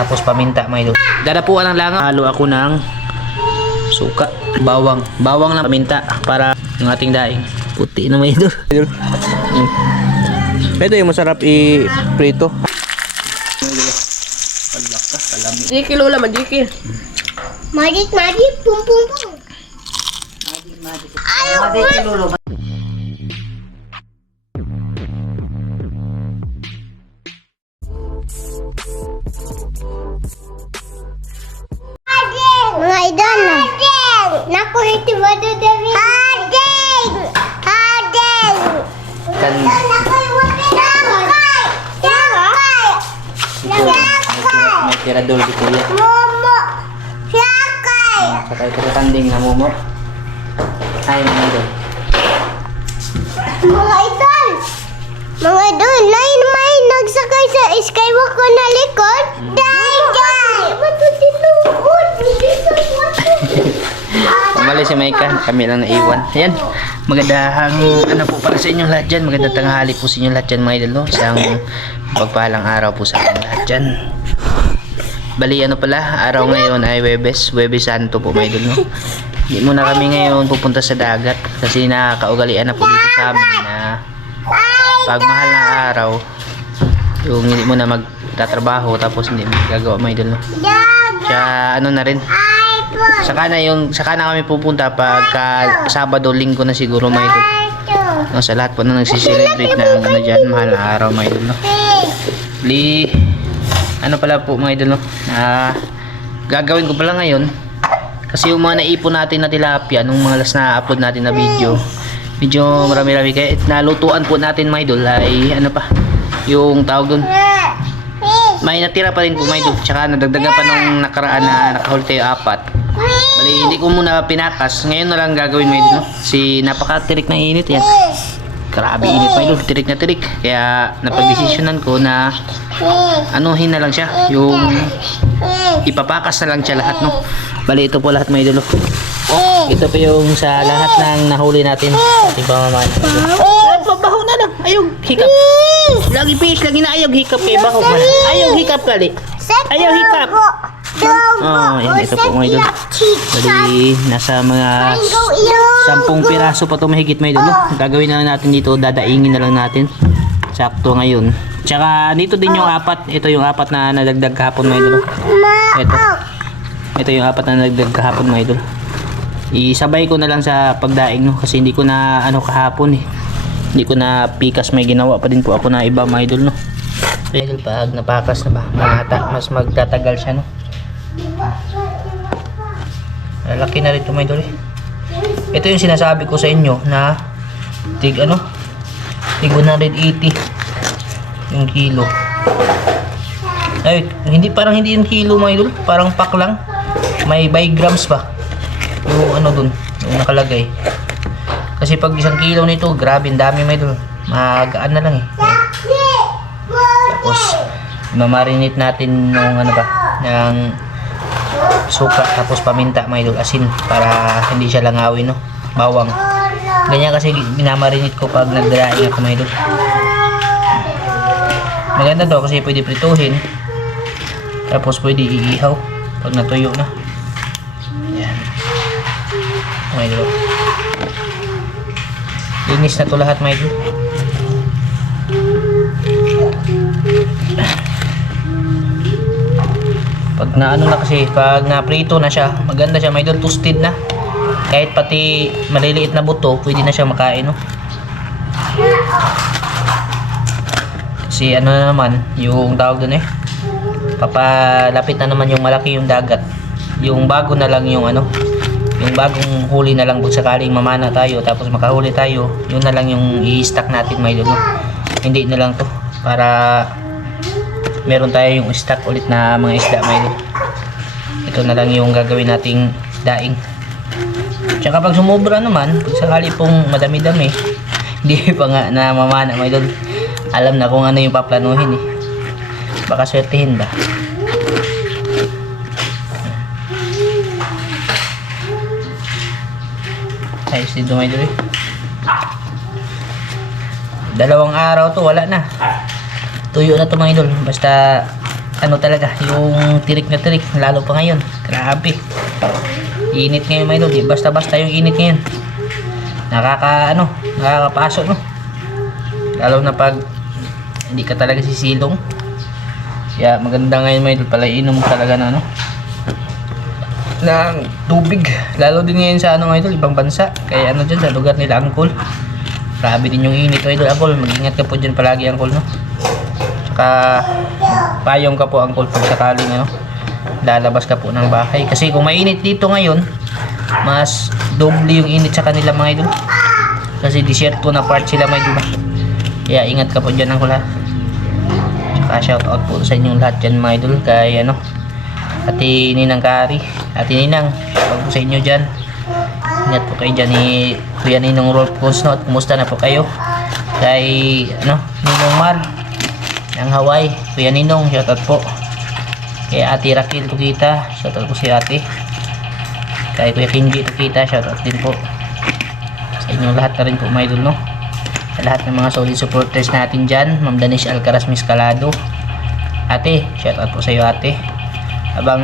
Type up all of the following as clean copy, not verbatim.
tapos paminta mga idol. Dadapuan ng langaw. Halo ako ng suka, bawang lang, paminta para yung ating daing. Puti na mga idol. Ito yung masarap i-prito. Jiki lola, majiki. Magic, pum pum pum. Magic lolo. Mga idol. Naku, ito ba ito, David? Hadeng! Kan may tiradol di kuya. Momo! Sakay! Saka ito tanding na momo. Ay mga idol. Mga idol! Mga idol, may nagsakay sa skywalk ko na likod. Day! Ba't ito tinukod? Pamali si Maika, kami lang naiwan. Ayan, magandang ano po para sa inyong lahat dyan. Magandang tanghali po sa inyong lahat dyan mga idol. No? Isang pagpahalang araw po sa ating lahat dyan. Bali ano pala, araw ngayon ay Webes Santo po mga idol. No? Hindi muna kami ngayon pupunta sa dagat kasi nakakaugalian na po dito sa amin na pag mahal na araw, yung hindi mo na magtatrabaho tapos hindi mo gagawa mga idol. No? Kaya ano na rin, saka na kami pupunta pagka Sabado, Linggo na siguro mga idol. No, sa lahat po na nagsiselebrate ng ano dyan, mahal na araw mga idol. No? Ano pala po mga idol, no? Gagawin ko pala ngayon kasi yung mga naipon natin na tilapia nung mga last na upload natin na video, medyo marami-rami kaya nalutuan po natin mga idol ay ano pa yung tawag dun, may natira pa rin po mga idol, tsaka nadagdagan pa nung nakaraan na nakahuli tayo 4. Bali hindi ko muna pinakas, ngayon na lang gagawin mga idol, no? Si napaka-tirik na init yan, grabe init mga idol, tirik na tirik, kaya napagdesisyonan ko na anuhin na lang siya, yung ipapakas na lang siya lahat, no? Bali ito po lahat mga idol. Ito po yung sa lahat ng nahuli natin ating pamamahan. Baho na lang, ayaw hikap. Lagi fish, lagi na ayaw hikap kay baho. Ayaw hikap kali. Ayaw hikap. Oh, yan ito po mga idol. Bali nasa mga 10 piraso pa ito mahigit mga idol. Gagawin na lang natin dito, dadaingin na lang natin. Sakto ngayon. Tsaka dito din yung 4. Ito yung 4 na nadagdag kahapon mga idol. Ito yung 4 na nadagdag kahapon mga idol. Isabay ko na lang sa pagdaing, no? Kasi hindi ko na ano kahapon eh. Hindi ko na pikas, may ginawa pa din po ako na iba mga idol, no? Idol, pag napakas na ba, mas magtatagal siya, no? Laki na rin ito mga idol eh. Ito yung sinasabi ko sa inyo na tig 180 yung kilo. Ay, parang hindi yung kilo mga idol, parang pack lang. May by grams pa yung ano dun, yung nakalagay. Kasi pag 1 kilo nito, grabe, dami mga idol. Magaan na lang eh. Tapos mamarinate natin ng ano ba, ng suka, tapos paminta mga idol, asin para hindi siya langawin, no? Bawang. Ganyan kasi binamarinate ko pag nagdaraing ako mga idol. Maganda daw kasi pwede prituhin, tapos pwede iihaw pag natuyo na. Yan mga idol. Linis na to lahat mga idol. Pag naano na kasi, pag na-prito na siya, maganda siya mga idol, toasted na. Kahit pati maliliit na buto, pwede na siya makain, no? Kasi ano na naman, yung tawag dun eh, papalapit na naman yung malaki yung dagat. Yung bago na lang yung ano, yung bagong huli na lang, kung sakaling mamana tayo tapos makahuli tayo, yun na lang yung i-stack natin mga idol, no? Hindi na lang to para meron tayo yung stock ulit na mga isda mga idol. Ito na lang yung gagawin nating daing. Tsaka pag sumobra naman, pag sakali pong madami-dami, hindi pa nga na mamana mga idol, alam na kung ano yung paplanuhin eh. Baka swertihin ba? Ayos dito mga idol eh. 2 araw to, wala na. Tuyo na to mga idol. Basta ano talaga, yung tirik na tirik, lalo pa ngayon. Grabe. Init ngayon mga idol, di basta-basta yung init ngayon. Nakakapaso, no? Lalo na pag hindi ka talaga sisilong. Kaya maganda ngayon mga idol, pala inom talaga na, no? Ng tubig. Lalo din ngayon sa mga idol, ibang bansa. Kaya dyan, sa lugar nila, Angkol. Grabe din yung init, mga idol. Angkol, mag-ingat ka po dyan palagi, Angkol, no? Tsaka payong ka po, Angkol, pag sakaling lalabas ka po ng bahay. Kasi kung mainit dito ngayon, mas doble yung init sa kanila mga idol. Kasi desierto na part sila mga idol. Kaya ingat ka po dyan, Angkol, ha. Tsaka shout out po sa inyong lahat dyan mga idol. Kay Ate Ninang Kari, Ate Ninang, shout out po sa inyo dyan. Ingat po kayo dyan ni Kuya Ninong Rolf Consno. At kumusta na po kayo kay Ninong Mar ng Hawaii, Kuya Ninong, shoutout po. Kay Ate Raquel Tukita, shoutout po si ate. Kay Kuya Kinji Tukita, shoutout din po sa inyong lahat na rin po mga idol, no? Sa lahat ng mga solid supporters natin dyan. Ma'am Danish Alcaraz Miscalado, ate, shoutout po sa iyo ate. Habang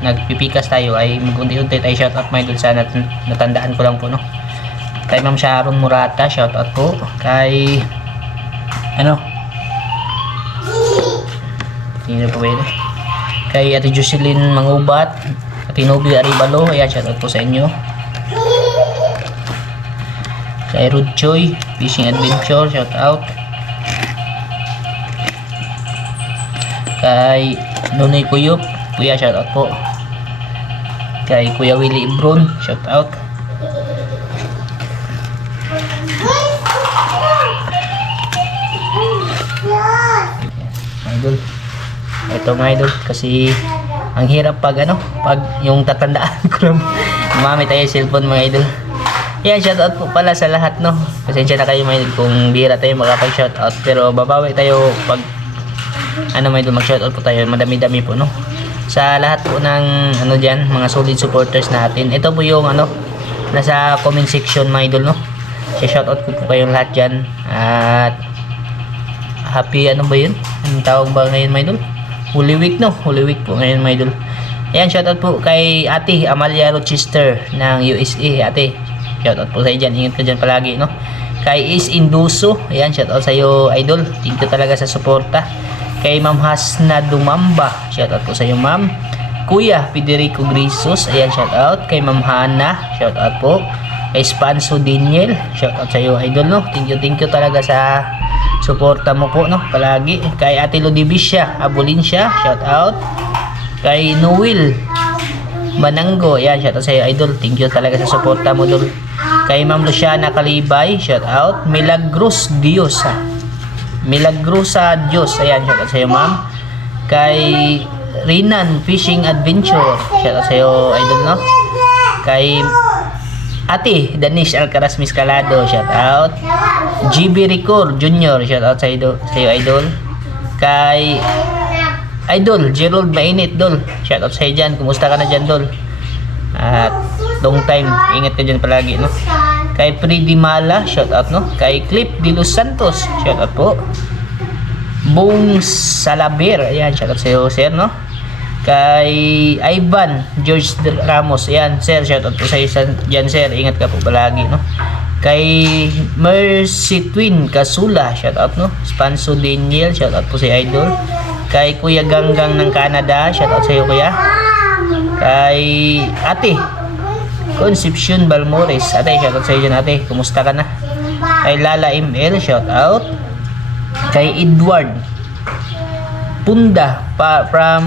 nagpipikas tayo ay mag-unti-unti tayo shoutout mga idol. Sana natandaan ko lang po, no? Kay Ma'am Sharon Murata, shoutout po. Kay hindi po ba yun? Kay Ate Jocelyn Mangubat, Ate Nobby Aribalo, ayan, shoutout po sa inyo. Kay Rod Choi Fishing Adventure, shoutout. Kay Nunoy Kuyop, kuya, shoutout po. Kay Kuya Willie Ibron, shoutout. Idol, ito mga idol, kasi ang hirap pag yung tatandaan ko lang gumamit tayo cellphone mga idol. Yan, shoutout po pala sa lahat, no? Pasensya na kayo mga idol kung bihira tayo makapag shoutout, pero babawi tayo pag mga idol, mag shoutout po tayo, madami-dami po, no? Sa lahat po ng dyan, mga solid supporters natin. Ito po yung nasa comment section mga idol, no? Shoutout ko po kayong lahat dyan. At happy ba yun? Anong tawag ba ngayon mga idol? Holy Week, no? Holy Week po ngayon mga idol. Ayan, shoutout po kay Ate Amalia Rochester ng USA. Ate, shoutout po sa iyo dyan. Ingat ka dyan palagi, no? Kay Is Induso, ayan, shoutout sa iyo idol. Thank you talaga sa suporta. Kay Ma'am Hasna Dumamba, shoutout po sa iyo ma'am. Kuya Federico Grisos, ayan, shoutout. Kay Ma'am Hana, shoutout po. Kay Spanso Daniel, shoutout sa iyo idol, no? Thank you talaga sa suporta mo po, no? Palagi. Kay Ate Lodivisha Abolinsya, shout out. Kay Noel Mananggo, ayan, shout out sa iyo idol. Thank you talaga sa suporta mo, dol. Kay Ma'am Luciana Kalibay, shout out. Milagros Diosa, Milagrosa Dios, ayan, shout out sa iyo ma'am. Kay Rinan Fishing Adventure, shout out sa iyo idol, no? Kay Ate Danish Alcaraz Miscalado, shout out. GB Record Junior, shout out sa iyo idol. Kay Idol Gerald Mainit, dol, shout out sa iyo dyan. Kumusta ka na dyan, dol? At long time, ingat ka dyan palagi, no? Kay Freddy Mala, shout out, no? Kay Clip de Los Santos, shout out po. Bong Salaber, ayan, shout out sa iyo sir, no? Kay Ivan George Ramos, ayan sir, shoutout po sa iyo dyan sir. Ingat ka po palagi, no? Kay Mercy Twin Kasula, shoutout, no? Spanso Daniel, shoutout po sa idol. Kay Kuya Ganggang ng Canada, shoutout sa iyo kuya. Kay Ate Concepcion Balmores, ate, shoutout sa iyo dyan ate. Kumusta ka na? Kay Lala ML, shoutout. Kay Edward Punda from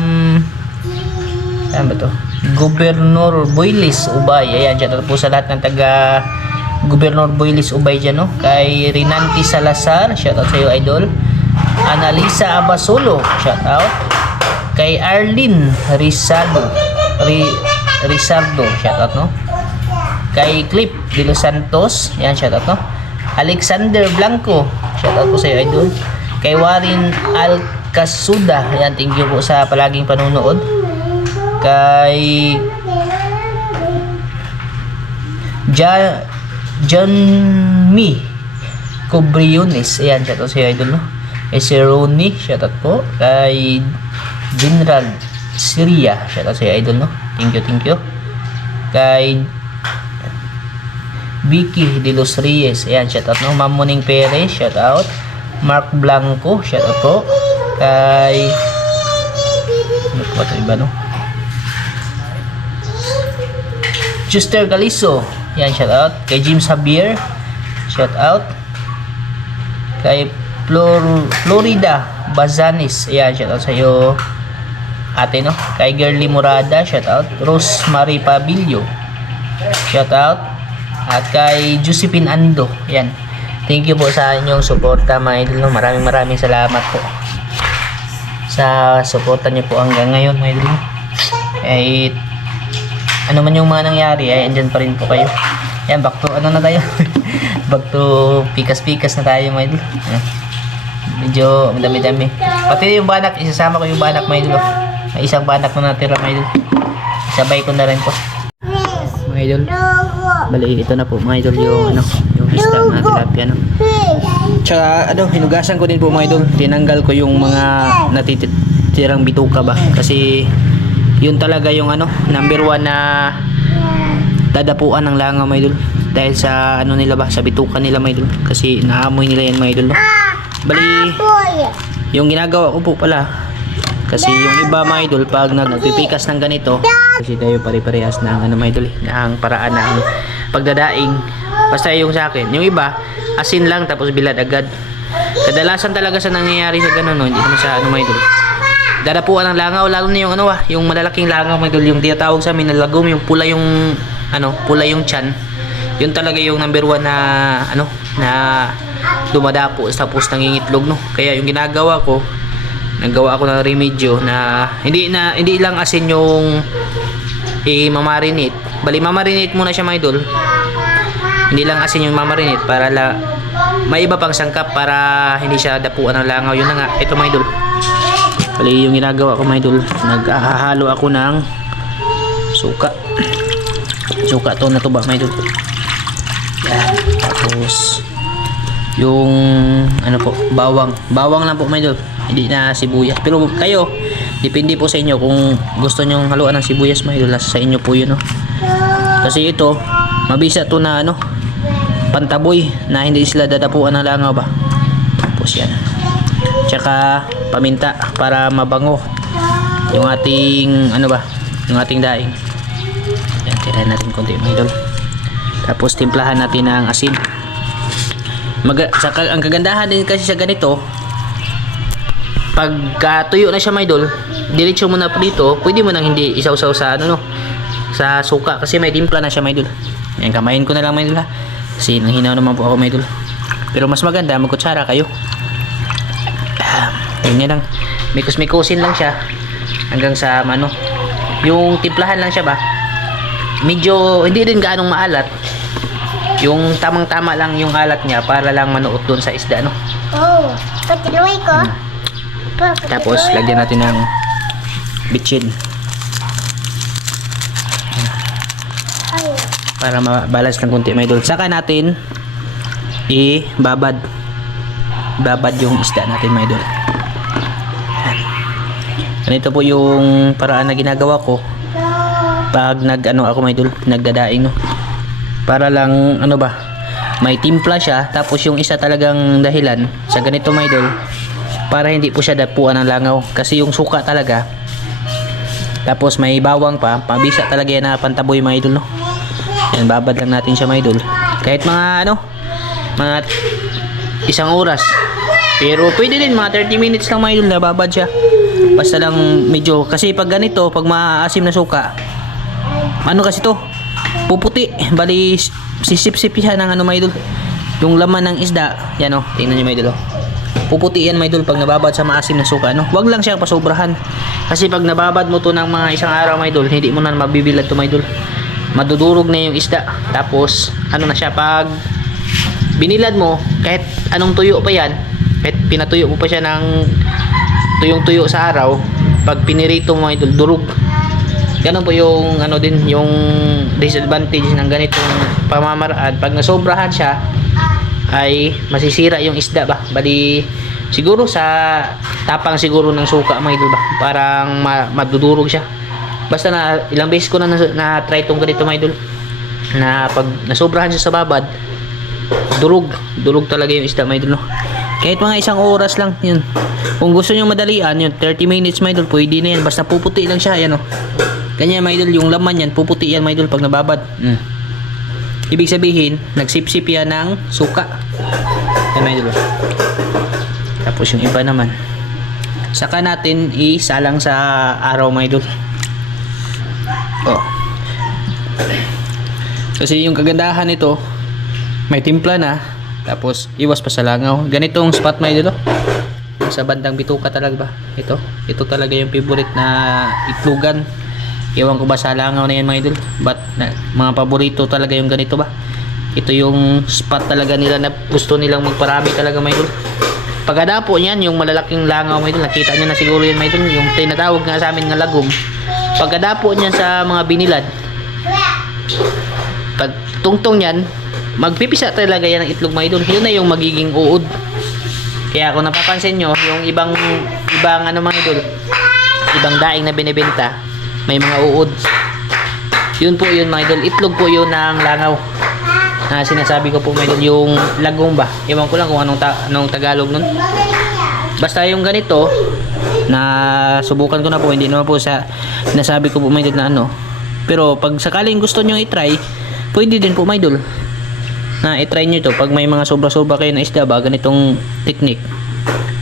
saan ba to? Gobernador Boylis Ubay, ayan, shoutout po sa lahat ng taga Gobernador Boylis Ubay dyan, no? Kay Rinanti Salazar, shoutout sa iyo idol. Analisa Abasolo, shoutout. Kay Arlene Rizardo, shoutout, no? Kay Clip de Los Santos, ayan, shoutout, no? Alexander Blanco, shoutout po sa iyo idol. Kay Warren Alcasuda, ayan, thank you po sa palaging panunood. Kay John Mi Cobriones, ayan, shoutout sa iyo idol, no? Kay Sir Ronnie, shoutout po. Kay General Syria, shoutout sa idol, no? Thank you. Kay Vicky de los Reyes, ayan, shoutout, no? Ma'am Muning Perez, shoutout. Mark Blanco, shoutout po. Kay ano po ito iba, no? Juster Galiso, yan, shoutout. Kay James Javier, shoutout. Kay Florida Bazanis, ayan, shoutout sa iyo ate, no? Kay Girly Morada, shoutout. Rosemary Pabilio, shoutout. At kay Josephine Ando, ayan, thank you po sa inyong suporta mga idol, no? Maraming salamat po sa suporta niyo po hanggang ngayon mga idol, no? Kahit ano man yung mga nangyari ay andyan pa rin po kayo. Ayan, back to ano na tayo back to pikas na tayo mga idol. Ayan. Medyo madami. Pati yung banak, isasama ko yung banak mga idol. May isang banak na natira mga idol. Sabay ko na rin po. Mga idol. Bali, ito na po mga idol yung isda na tilapia, no? Tsaka hinugasan ko din po mga idol. Tinanggal ko yung mga natitirang bituka ba. Kasi yun talaga yung number 1 na dadapuan ng langaw mga idol. Dahil sa nila ba, sa bituka nila mga idol. Kasi naamoy nila yan mga idol, no? Bali, yung ginagawa ko po pala, kasi yung iba mga idol, pag nagpipikas ng ganito, kasi tayo pare-parehas ng mga idol, ng paraan ng pagdadaing. Basta yung sa akin, yung iba, asin lang tapos bilad agad. Kadalasan talaga sa nangyayari sa ganun, no? Hindi naman sa mga idol. Dadapuan ng langaw, lalo na yung yung malalaking langaw mga idol, yung tinatawag sa amin na lagom, yung pula yung tiyan. Yun talaga yung number 1 na na dumadapo tapos nangingitlog, no? Kaya yung naggawa ako ng remedyo na hindi lang asin yung i-marinate. Bali, mamarinate muna siya mga idol. Hindi lang asin yung mamarinate para may iba pang sangkap para hindi siya dapuan ng langaw. Yun na nga, ito mga idol. Bali, yung ginagawa ko mga idol, naghahalo ako ng suka to na tuba mga idol. Yan. Tapos yung bawang lang po mga idol, hindi na sibuyas. Pero kayo, depende po sa inyo kung gusto nyo haluan ng sibuyas mga idol, sa inyo po yun, no? Kasi ito mabisa to na pantaboy na hindi sila dadapuan ng langaw ba. Tapos yan, tsaka paminta para mabango yung ating yung ating daing. Yan, tirahin natin konti mga idol. Tapos timplahan natin ng asin. Ang kagandahan din kasi sa ganito, pagka tuyo na siya mga idol, diretso mo na dito, pwede mo nang hindi isawsaw sa sa suka kasi may timpla na siya mga idol. Yan, kamayin ko na lang mga idol, ha, kasi nanghinaw naman po ako mga idol. Pero mas maganda magkutsara kayo. Yun lang, mikos-mikosin lang siya hanggang sa yung timplahan lang siya ba, medyo hindi din gaanong maalat, yung tamang-tama lang yung alat niya para lang manuot doon sa isda, no? Oh, patinuloy ko. Tapos lagyan natin ng bitchin para ma-balance ng konti mga idol. Saka natin babad yung isda natin mga idol. Ganito po yung paraan na ginagawa ko pag ako mga idol, nagdadaing, no? Para lang may timpla siya. Tapos yung isa talagang dahilan sa ganito mga idol, para hindi po siya dapuan ng langaw, kasi yung suka talaga, tapos may bawang pa, pabisa talaga yan na pantaboy mga idol, no? Yan, babad lang natin siya mga idol, kahit mga mga isang oras, pero pwede din mga 30 minutes lang mga idol na babad siya. Basta lang medyo, kasi pag ganito, pag maasim na suka, kasi to puputi, bali sisip-sip siya ng mga idol, yung laman ng isda. Yan, tingnan nyo mga idol, puputi yan mga idol pag nababad sa maasim na suka, no? Wag lang siyang pasobrahan, kasi pag nababad mo to ng mga isang araw mga idol, hindi mo na mabibilad to mga idol, madudurog na yung isda. Tapos na siya, pag binilad mo, kahit anong tuyo pa yan, kahit pinatuyo mo pa siya ng tuyong-tuyo sa araw, pag pinirito mo mga idol, durog. Ganun po yung yung disadvantage ng ganitong pamamaraan. Pag nasobrahan siya ay masisira yung isda ba. Bali Siguro sa tapang siguro ng suka mga idol ba. Parang madudurog siya. Basta na ilang beses ko na try tong ganito mga idol. Na pag nasobrahan siya sa babad, durog talaga yung isda mga idol, no? Kahit mga isang oras lang yun. Kung gusto nyo madalian yun, 30 minutes mga idol, pwede na yan. Basta puputi lang siya, yan, oh. Ganyan mga idol, yung laman yan, puputi yan mga idol pag nababad. Ibig sabihin, nagsipsip yan ng suka. Yan mga idol, oh. Tapos yung iba naman, saka natin isalang sa araw mga idol. Oh. Kasi yung kagandahan nito, may timpla na, tapos iwas pa sa langaw. Ganitong spot mga idol, oh. Sa bandang bituka talaga ba? Ito talaga yung favorite na itlogan. Ewan ko ba sa langaw na yan mga idol. But mga paborito talaga yung ganito ba? Ito yung spot talaga nila na gusto nilang magparami talaga mga idol. Pagkadapo niyan, yung malalaking langaw mga idol, nakita nyo na siguro yan mga idol, yung tinatawag nga sa amin ng lagom. Pagkadapo niyan sa mga binilad, pag tungtong yan, magpipisa talaga yan ng itlog mga idol. Yun na yung magiging uod. Kaya kung napapansin nyo, yung ibang ano mga idol, ibang daing na binibenta, may mga uod. Yun po yun mga idol, itlog po yun ng langaw. Na sinasabi ko po mga idol, yung lagong ba? Ewan ko lang kung anong Tagalog nun. Basta yung ganito, na subukan ko na po, hindi naman po sa nasabi ko po mga idol na ano. Pero pag sakaling gusto nyo i-try, pwede din po mga idol na i-try nyo ito. Pag may mga sobra-sobra kayo na isda ba, ganitong technique,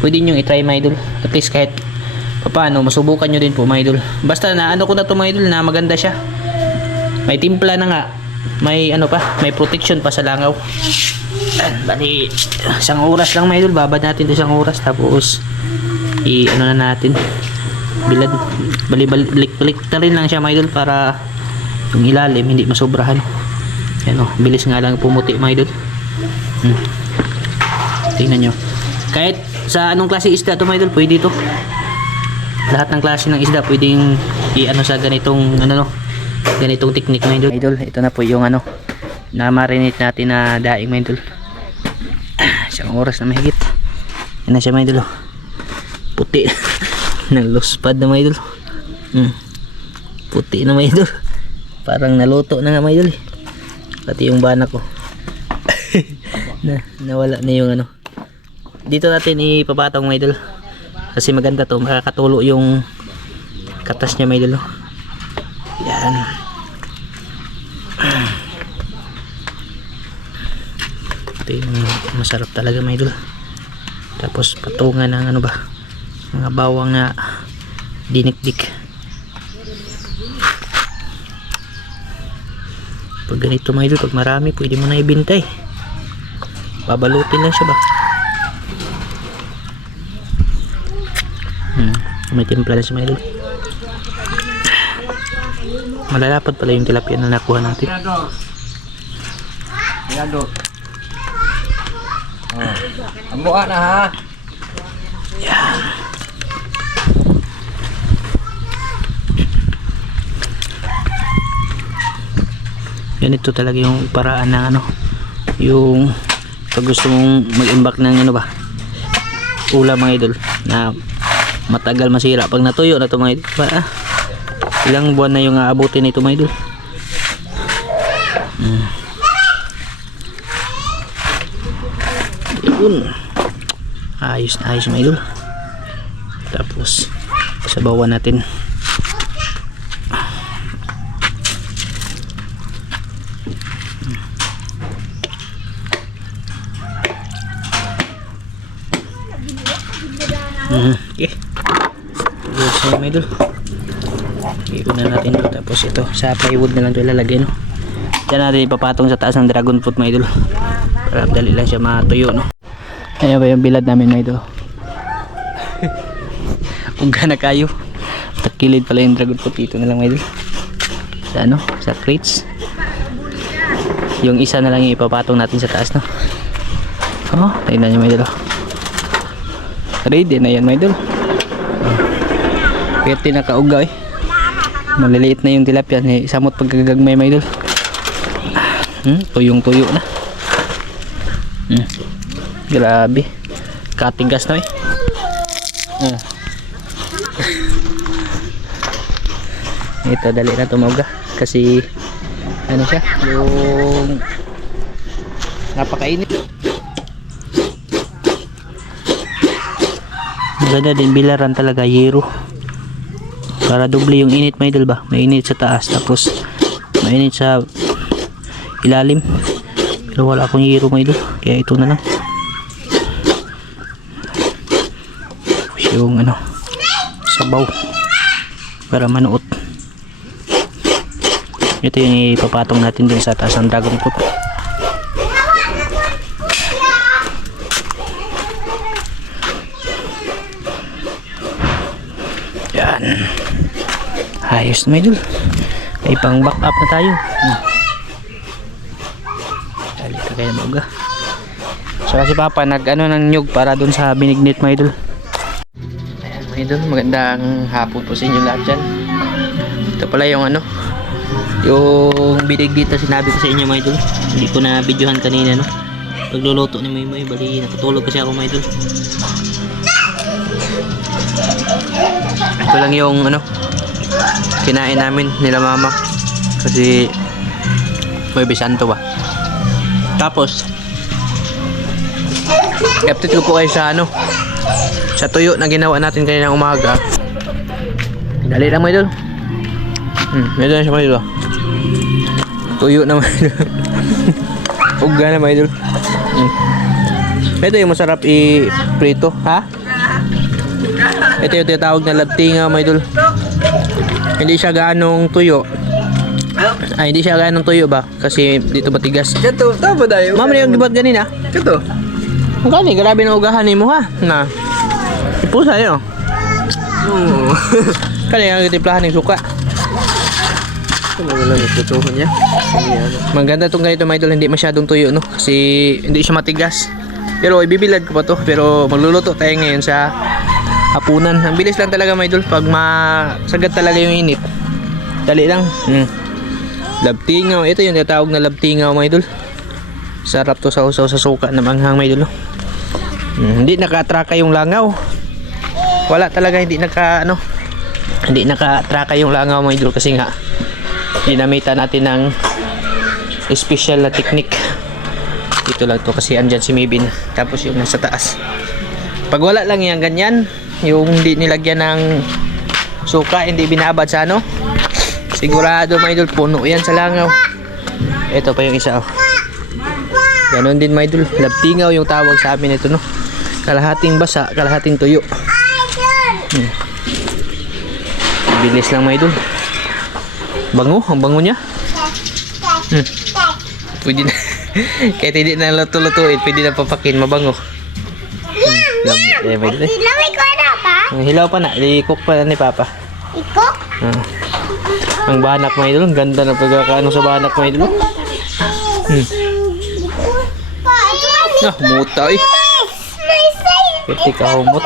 pwede nyo i-try mga idol. At least kahit paano, masubukan nyo din po mga idol. Basta na ano ko na ito mga idol, na maganda siya. May timpla na nga. May ano pa, may protection pa sa langaw. Bali, isang oras lang mga idol, babad natin ito isang oras. Tapos, ano na natin, bilad, balik na rin lang siya mga idol, para yung ilalim hindi masobrahan. Yan, oh, bilis nga lang pumuti mga idol. Tingnan nyo, kahit sa anong klase isda ito mga idol, pwede ito. Lahat ng klase ng isda pwedeng i-ano sa ganitong ganitong technique mga idol. Ito na po yung na marinate natin na daing mga idol. Isang oras na mahigit. Yan na siya mga idol, oh. Puti naluspad na mga idol. Puti na mga idol, parang naluto na nga mga idol, pati yung banak ko. Nawala na yung dito natin ipapatong mga idol, kasi maganda to, makakatulo yung katas niya mga idol, oh. Yan. Ito yung masarap talaga mga idol. Tapos patungan ng mga bawang na dinikdik. Pag ganito mga idol, pag marami, pwede mo na ibintay. Babalutin lang siya ba. May timpla na siya mga idol. Malalapad pala yung tilapia na nakuha natin. Ang buka na ha. Yan. Yan, ito talaga yung paraan ng yung pag gusto mong mag-imbak ng ulam mga idol, na matagal masira. Pag natuyo na ito mga idol, ilang buwan na yung aabutin nito mga idol. Yun, ayos na ayos mga idol. Tapos sabawan natin. Okay, ayos na mga idol. Iuna natin ito, tapos ito sa plywood na lang ito ilalagay, no. Diyan natin ipapatong sa taas ng dragon fruit mga idol, para dali lang siya matuyo, no. Ayan ba yung bilad namin mga idol. Uga na kayo, takilid pala yung dragon fruit. Dito na lang mga idol, sa sa crates. Yung isa na lang yung ipapatong natin sa taas, no. Oh, tingnan nyo mga idol, ready na yan mga idol. Pwede nakauga maliliit na yung tilapia, samot pagkagagmay mga idol. Tuyong tuyo na. Grabe, katigas na Ito, dali na tumaga. Kasi, ano siya, yung napakainit. Maganda din, bilaran talaga, yero. Para doble yung init, may idol ba? Mainit sa taas, tapos mainit sa ilalim. Pero wala akong yero, may idol. Kaya ito na lang. Yung ano, sabaw. Para manuot. Ito yung ipapatong natin dun sa taas ng dragon fruit. Yan. Ayos na idol. May pang back up na tayo. Dali ka kaya mga. So kasi papa nag ano ng nyug para dun sa binignit mga idol. Ayan mga idol, magandang hapon po sa inyo lahat dyan. Ito pala yung ano, yung binignit na sinabi ko sa inyo mga idol. Hindi ko na videohan kanina no. Pagluluto ni Maymoy, bali nakatulog kasi ako mga idol. Ito lang yung ano, kinain namin nila mama kasi may bisanto ba. Tapos i-update ko po kayo sa ano, sa tuyo na ginawa natin kanina umaga. Dali lang mga idol. Medyo na siya mga idol. Tuyo na mga idol. Uga na mga idol. Ito yung masarap i-prito, ha? Ito yung tinatawag na labtinga mga idol. Hindi siya ganong tuyo. Ay, hindi siya ganong tuyo ba? Kasi dito matigas. Ito, tama tayo. Ma'am, yung gibat ganina. Ito. Ang gani, grabe na ugahan mo ha. Na. Ipusa yun. Oo. Kaya yung tiplahan ng suka. Ito na lang yung tutuhan niya. Maganda tong ganito mga idol, hindi masyadong tuyo no. Kasi hindi siya matigas. Pero ibibilad ko pa to. Pero magluluto tayo ngayon sa hapunan. Ang bilis lang talaga mga idol pag masagad talaga yung init. Dali lang. Labtingaw. Ito yung tinatawag na labtingaw mga idol. Sarap to sa usaw sa suka na manghang mga idol no? Hindi naka-atraka yung langaw. Wala talaga, hindi naka-atraka yung langaw mga idol kasi nga ginamitan natin ng special na technique. Ito lang to kasi andyan si Maybin. Tapos yung nasa taas. Pag wala lang yan ganyan, yung hindi nilagyan ng suka, hindi binabad sa ano, sigurado mga idol puno yan sa langaw. Ito pa yung isa oh. Ganon din mga idol, labtingaw yung tawag sa amin ito no. Kalahating basa, kalahating tuyo. Bilis lang mga idol. Bango, ang bango niya. Pwede na. Kahit hindi na luto-lutuin, pwede na papakin, mabango. May idol. Ilaway ko na pa. Hilaw pa na, i-cook pa na ni Papa. Ikok? Ang banak mga idol, ang ganda ng pagkakaano sa banak mga idol. Muta eh. May say. Pwede ka humot.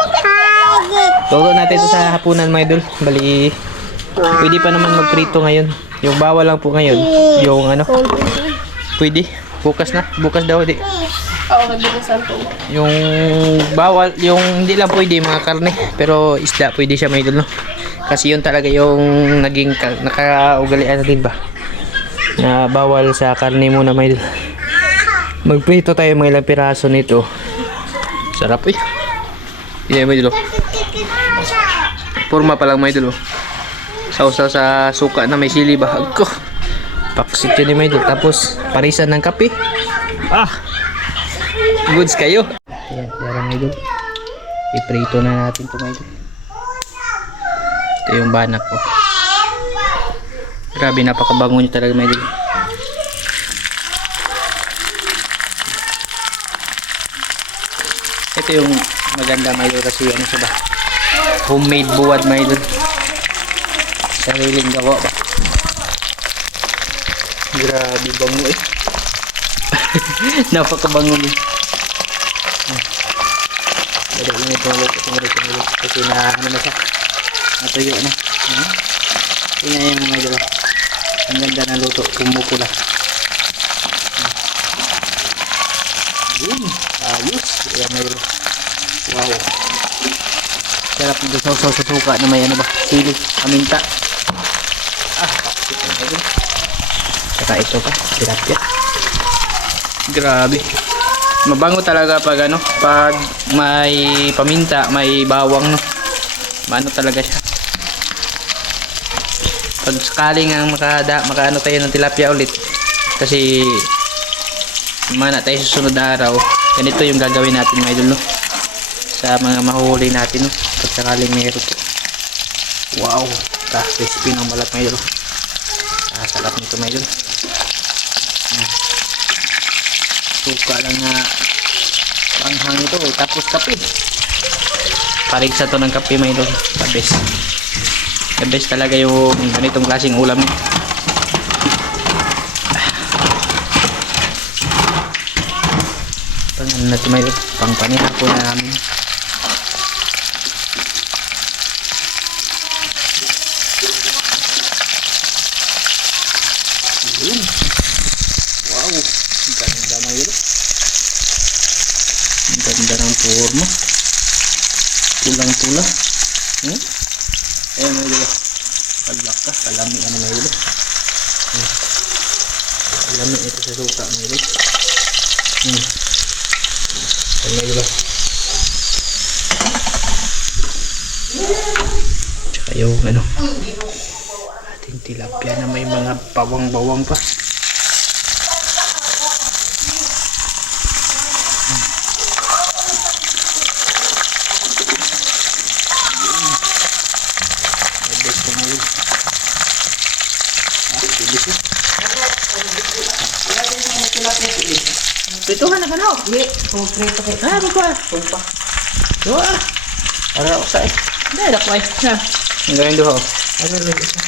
Todo natin ito sa hapunan mga idol. Bali, pwede pa naman magprito ngayon. Yung bawal lang po ngayon. Yung ano, pwede. Bukas na. Bukas daw di. Yung bawal, yung hindi lang pwede mga karne. Pero isda pwede siya mga idol no. Kasi yun talaga yung naging nakaugalian natin ba. Na bawal sa karne muna mga idol. Magprito tayo mga ilang piraso nito. Sarap eh. Yan mga idol. Forma pa lang mga idol. Sausaw sa suka na may sili ba? Agko. Paksit yun mga idol. Tapos parisan ng kape. Goods kayo. Ayan, yan mga idol. Iprito na natin ito mga idol. Ito yung banak ko. Grabe, napakabango nyo talaga mga idol. Ito yung maganda mga idol kasi ano siya ba? Homemade buwad mga idol. Sariling gawa ba? Grabe bango eh. Napakabango niya. Pero ini tumulog kasi na ano na siya. Natuyo na. Tingnan yung mga idol. Ang ganda na luto. Kumupula. Ayos. Ayan mga idol. Wow. Sarap nito sa suka na may ano ba, sili, paminta. Saka ito pa, tilapia. Grabe. Mabango talaga pag ano, pag may paminta, may bawang no. Maano talaga siya. Pag sakaling ang makaano tayo ng tilapia ulit, kasi mana tayo sa sunod na araw, ganito yung gagawin natin mga idol no. Sa mga mahuhuli natin no, pag sakaling mayroon po. Wow, crispy ng balat mga idol. Sarap nito mga idol. Suka lang na panghang ito, tapos kape. Parigsa to ng kape mga idol. The best talaga yung ganitong klaseng ulam. Ano natin may pang panihapon na namin. Wow, ganda na yun. Ganda ng forma. Tulang-tula. Ayan mga yun. Palaka, kalami ano mga yun. Kalami ito sa suka mga yun. Ayan mga yun. Tsaka yung ano, ating tilapia na may mga bawang-bawang pa. Prituhan na ka no? Hindi. Kung prito kayo. Magpa. Kumpa. Doa. Para ako sa eh. Hindi, dakway. Na. Ang gawin doon. Ano lang ito?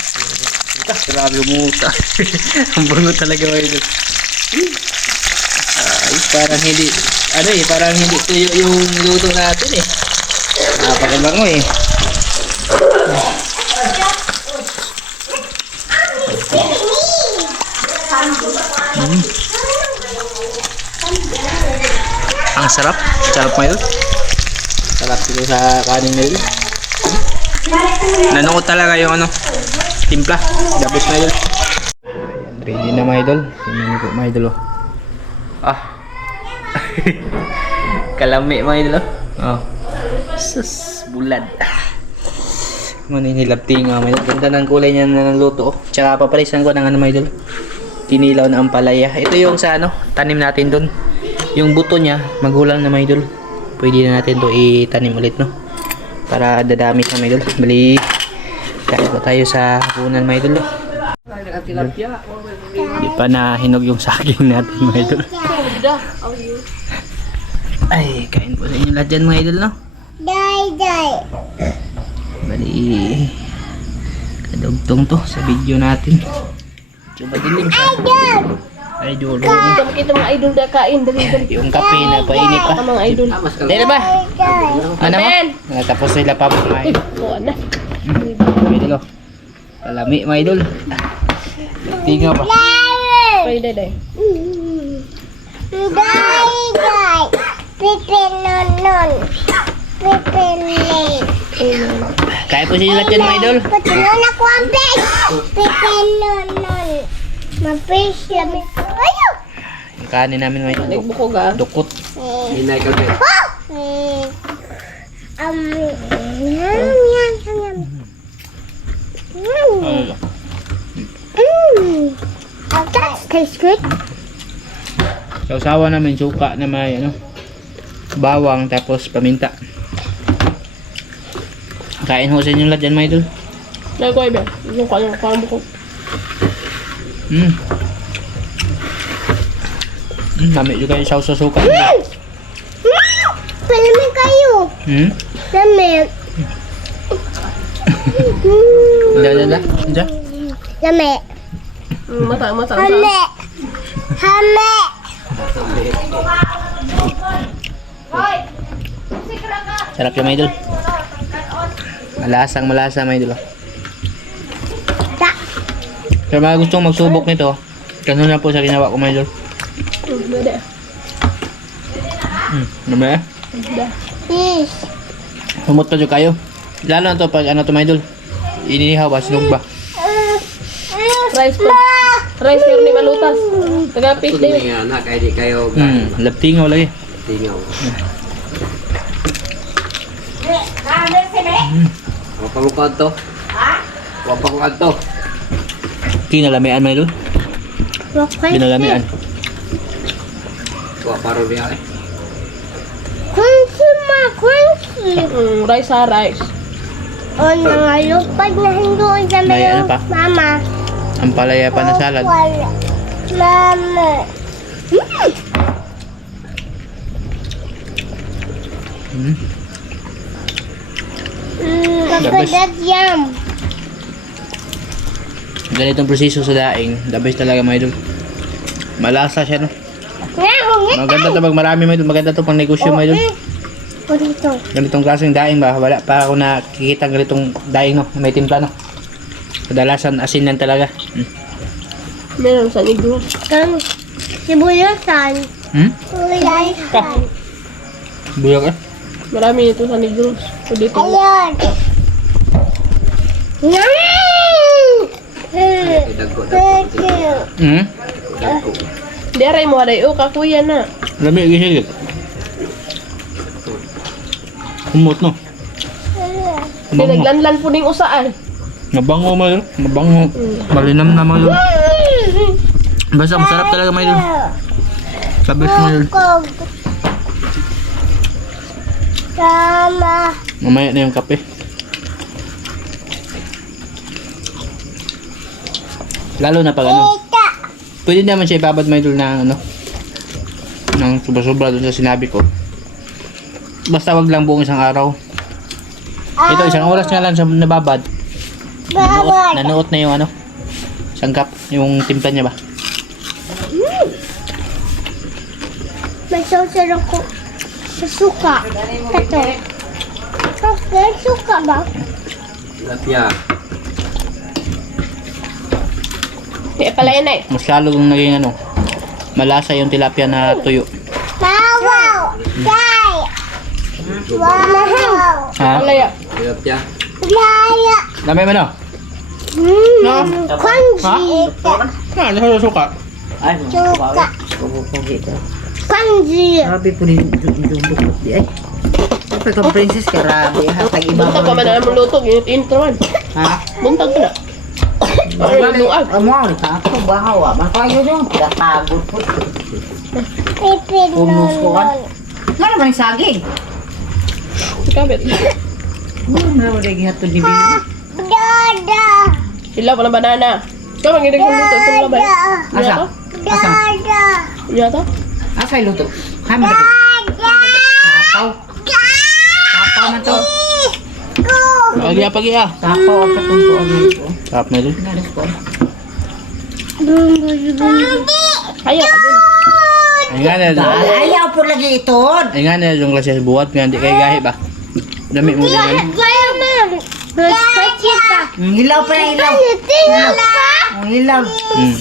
Grabe umuta. Ang bungo talaga mga idol. Ay, parang hindi. Ano eh, parang hindi tuyo yung luto natin eh. Napakabango eh. Ang sarap. Sarap mo yun. Sarap dito sa kanin na yun. Nanood talaga yung ano, timpla. Gabos na yun. Ready na mga idol. Tingnan ko mga idol. Kalami mga idol. Sus, bulad. Maninilabti nga mga idol. Ganda ng kulay niya na ng luto. Tsaka papalisan ko ng ano mga idol. Tinilaw na ampalaya. Ito yung sa ano, tanim natin dun. Yung buto niya, magulang na mga idol. Pwede na natin to itanim ulit no. Para dadami sa mga idol. Bali, kain po tayo sa hapunan mga idol. Hindi pa na hinog yung saging natin mga idol. Ay, kain po sa inyo lahat dyan mga idol no. Die. Bali, kadugtong to sa video natin. Coba dilim sa idol. Kita mga idol na kain. Dali. Yung kape na painit pa. Mga idol. Dali ba? Ano mo? Tapos sila pa kumain. Oo na. Idol. Kalami mga idol. Tingnan pa. Pwede day. Die. Pepe non. Kaya po sila lahat yan mga idol. Patulong ako ang bag. Pepe non. Ma-fish labi ko. Ayo. Yung kanin namin mga idol. Nagbukog ah. Dukot. Hinay ka ba? Yum. That tastes good. Sausawa namin suka na may ano, bawang tapos paminta. Kain ho sa inyo lahat yan mga idol. Nagkoy ba? Yung kayang bukog. Dami juga yung sausa suka. Palamig kayo. Lamig. Diyan. Lamig. Mata. Hame. Sarap yung mga idol. Malasa mga idol. Kaya mga gustong magsubok nito, ganun na po sa ginawa ko mga idol. Bada. Naman Yes. Humot pa dyan kayo. Lalo na to pag ano to mga idol. Inihaw ba, sinog ba? Rice pa. Rice kayo ni malutas. Tagapis Ito din. nga na, kaya di kayo Labtingaw lagi. tingaw. Wapa mo kanto? Wapa ko kanto? Kinalamian mga idol. Kinalamian. Wapa ro niya eh. Crunchy ma, crunchy. Rice ha, rice. O, nangalupad na hindoon sa May ano mayroong pa? mama. Ang palaya pa na salad. Wala. Mama. Kapadat yam. Ganitong proseso sa daing. The best talaga mga idol. Malasa siya no. Maganda to pag marami mga idol. Maganda to pang negosyo mga idol. O dito. Ganitong klaseng daing ba? Wala pa ako nakikita ganitong daing no. May timpla no. Kadalasan asin lang talaga. Meron sa negro. Kan sibulasan. Sibulasan. Buyak eh. Marami ito sa negros. So dito. Ayan. Yum! Dagko. Thank you. Dagko. Di aray mo aray. O, kakuya na. Lami lagi siya. Kumot no. Di naglanlan po ning usaan. Mabango mga idol. Mabango. Malinam na mga idol. Basta masarap talaga mga idol. Sabes mga idol. Kog. Sama. Mamaya na yung kape. Lalo na pag ano. Tita. Pwede naman siya ibabad mga idol na ano. Nang sobra-sobra dun sa sinabi ko. Basta wag lang buong isang araw. Ito isang oras nga lang siya nababad. Babad. Nanuot na yung ano. Sangkap. Yung timpla niya ba. May saucer ako sa suka. Tato. Okay, suka ba? Lapya. Di pala yan eh. Mas lalong naging ano. Malasa yung tilapia na tuyo. Wow! Yay! Wow! Ha? Palaya. Lapya. Laya! Dami mo no? Kanji! Ah, nasa suka. Suka! Kanji! Grabe po din dudukot di ay. Dapat kang princess ka grabe ha. Tag iba Buntag pa man na mong luto. Init-intro man. ha. Buntag pa na. Ay, luag. Amo ni ka ako bahawa. Makayo yung pinatagod po. Pipin Pumus ko kan. Ano man yung saging? Kabit. Ano na gihatod ni Bibi? Dada! Sila pa ng banana. Ikaw ang hindi kong luto. Itong labay. Asa? Asa? Dada! Iya to? Asa yung luto? Hay man. Tapaw. Tapaw man to. Pag-iya, pag-iya. Tapaw ang katuntuan nito. Sarap na idol. Nalis ko. Ayaw ka din. Ay nga na. Ayaw po lagi itod. Ay nga na yung klase buhat nga hindi kayo gahi ba. Dami mo din yan. Gaya man! Kachita! Hilaw pa na hilaw. Tingnan pa! Ang hilaw.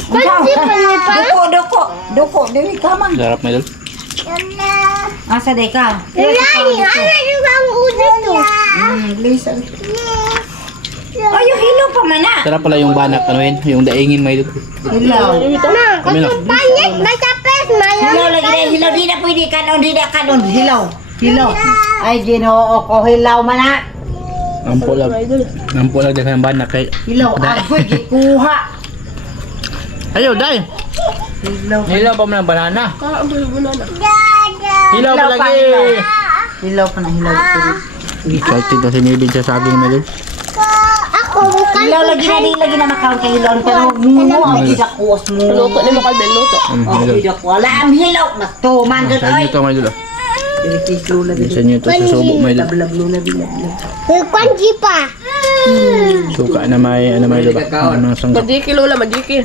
Pansi pa niya pa? Doko. Dili ka man. Sarap na idol. Asa day ka? Lani! Ano yung ang ulo to? Please. Oh, yung hilaw pa man na. Sarap pala yung banak, ano yun? Yung daingin may idol. Hilaw. Na, Kami na. kasi panit, masapes, Hilaw lagi na hilaw. Di na pwede kanon. Di na kanon. Hilaw. Ay, ginoo ko. Hilaw man na. Ampo lang. Ampo lang din ang banak kay. Hilaw. Agoy, gikuha. Ayaw, dai. Hilaw. Hilaw pa mo ng banana. Ang banana. Dada! Hilaw pa lagi. Hilaw pa na hilaw. Salted na sinibin sa saging may idol. Ako, Hilaw lagi na. Di lagi na makawag kay hilaw. Pero mumo ang idakos mo. Luto ni mo kalben. Luto. Oh, idakos. Wala ang hilaw. Matuman doon. Sa inyo Ay. to may idol. Ilikis lula Sa inyo to sa subo may idol. Lablab lula bilab. kanji pa. Suka na may ano may idol. Ano sangkap. Majiki lola, majiki.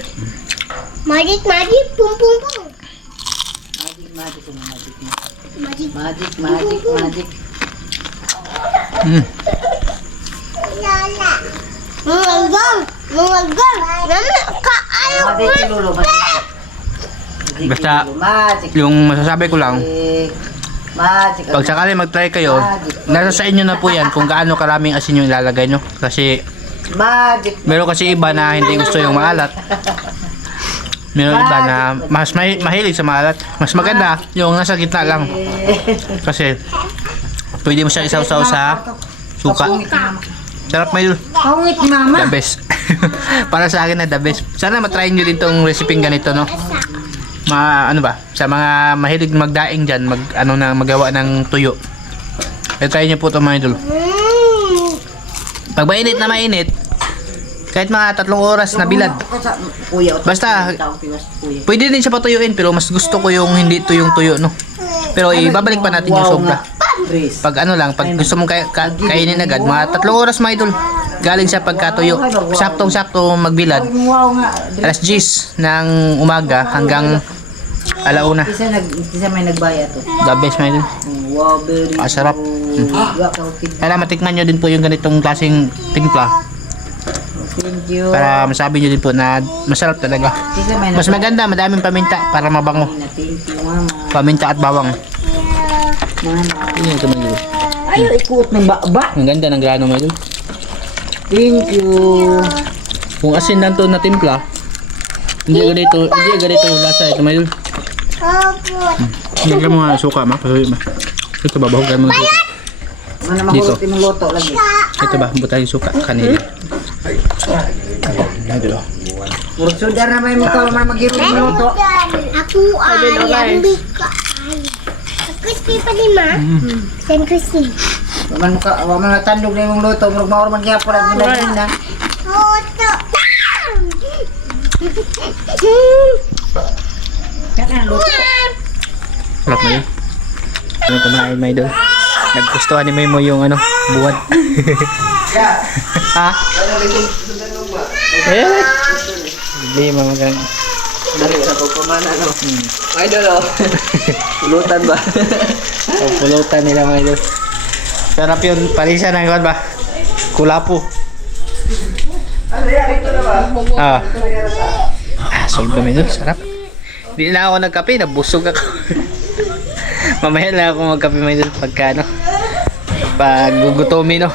Magic, magic, pum, pum, pum. Magic. Lala. Mungagong, mungagong. Nana, kaayo ko. Magic lulo. Basta Magic. yung masasabi ko lang, Magic. Pag sakali mag-try kayo, nasa sa inyo na po yan kung gaano karaming asin yung ilalagay nyo. Kasi Magic. meron kasi iba na hindi gusto yung maalat. Meron iba na mas mahilig sa maalat. Mas maganda yung nasa gitna lang. Kasi pwede mo siya isaw-saw sa suka. Sarap may Pangit mama. the best. Para sa akin na the best. Sana matry nyo din tong recipe ganito, no? Ano ba? Sa mga mahilig magdaing dyan, magawa ng tuyo. Try nyo po ito mga idol. Pag mainit na mainit, kahit mga 3 oras na bilad. Basta, pwede din siya patuyuin, pero mas gusto ko yung hindi tuyong-tuyo, no? Pero ibabalik pa natin yung sobra. Pag pag gusto mong kainin agad, mga 3 oras mga idol. Galing sa pagkatuyo. Saktong-sakto magbilad. Alas 10 ng umaga hanggang alauna. Isa may nagbaya to. The best mga idol. Wow, very Masarap. good. Kaya matikman nyo din po yung ganitong klaseng timpla Thank you. para masabi nyo din po na masarap talaga. Isa may Mas maganda, madaming paminta para mabango. Thank you, mama. Paminta at bawang. Mama. Yun yung ito mga idol. Ayaw, ikuot ng ba? Ang ganda ng grano mga idol. Thank you. Kung asin lang to na timpla, hindi ganito yung lasa ito mga idol. Lagyan mo nga suka ma, kasi ito babahugan mo ng suka. Mana Dito. mahulog yung loto lagi. Ito ba, butahin suka kanina. Idol. Puro sudar na may mukha mag-irong ng loto. Aku ayam bika. Crispy pa din ma. Sen crispy. Waman natandog na yung loto. Murag mauro man kaya po lang nilagin na. Oto. Kaya na loto. Sarap na yun. Ano kumain mga idol? Naggustuhan ni Memo yung buwan. Ha? Eh? Hindi mamagang. Dali sa pagpamana, no? Idol, oh. Pulutan ba? Pulutan nila mga idol. Sarap yun. Palisan ng kwan ba? Kulapo. Ah. Solve kami doon. Sarap. Hindi na ako nagkape. Nabusog ako. Mamaya lang ako magkape mga idol. Pag gugutomin, no?